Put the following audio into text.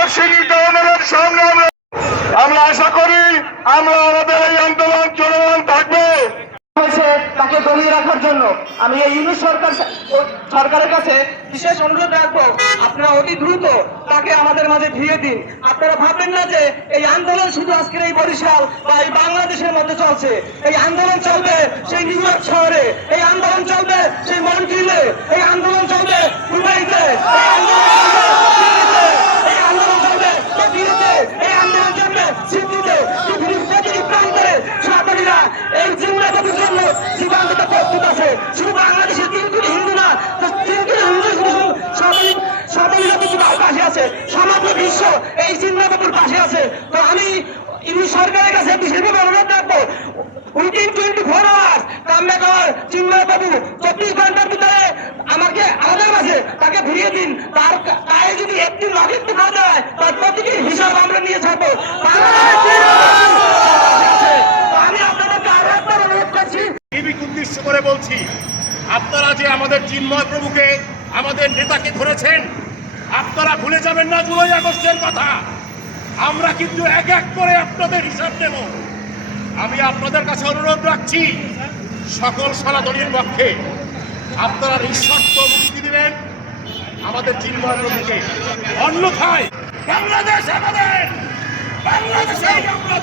অস্বীকৃত আন্দোলন সংগ্রাম। আমরা আশা করি আমরা আমাদের এই আন্দোলন চলমান থাকবে। তাকে দলীয় রাখার জন্য। আমি এই ইউনিট সরকার সরকারের কাছে বিশেষ অনুরোধ রাখব, আপনারা অতি দ্রুত তাকে আমাদের মাঝে ধুয়ে দিন। আপনারা ভাববেন না যে এই আন্দোলন শুধু আজকের এই বরিশাল বা এই বাংলাদেশের মধ্যে চলছে। এই আন্দোলন চলবে সেই নিউ ইয়র্ক শহরে, এই আন্দোলন চলবে সেই মন্ট্রিলে, এই আন্দোলন চলবে দুবাইতে আন্দোলন এই জিন্দাবাদের পাশে আছে। তো আমি ইনি সরকারের কাছে বিশেষভাবে অনুরোধ রাখব within twenty four hours come back our Chinmoy babu চব্বিশ ঘণ্টার ভিতরে আমাকে, আমাদের মাঝে তাকে ফিরিয়ে দিন। তার গায়ে যদি একটি লকেট না দেয় তার প্রতিটি হিসাব আমরা নিয়ে থাকব। আমি আপনাদেরকে আরও একবার অনুরোধ করছি। উদ্দেশ্য করে বলছি, আপনারা যে আমাদের চিন্ময় প্রভুকে আমাদের নেতাকে ধরেছেন আপনারা ভুলে যাবেন না জুলাই আগস্টের কথা। আমরা কিন্তু এক এক করে আপনাদের হিসাব নেব। আমি আপনাদের কাছে অনুরোধ রাখছি, সকল সনাতনীর পক্ষে আপনারা নিঃশর্ত মুক্তি দিবেন আমাদের চিন্ময় প্রভুকে অন্যথায় বাংলাদেশ আমাদের বাংলাদেশে আমরা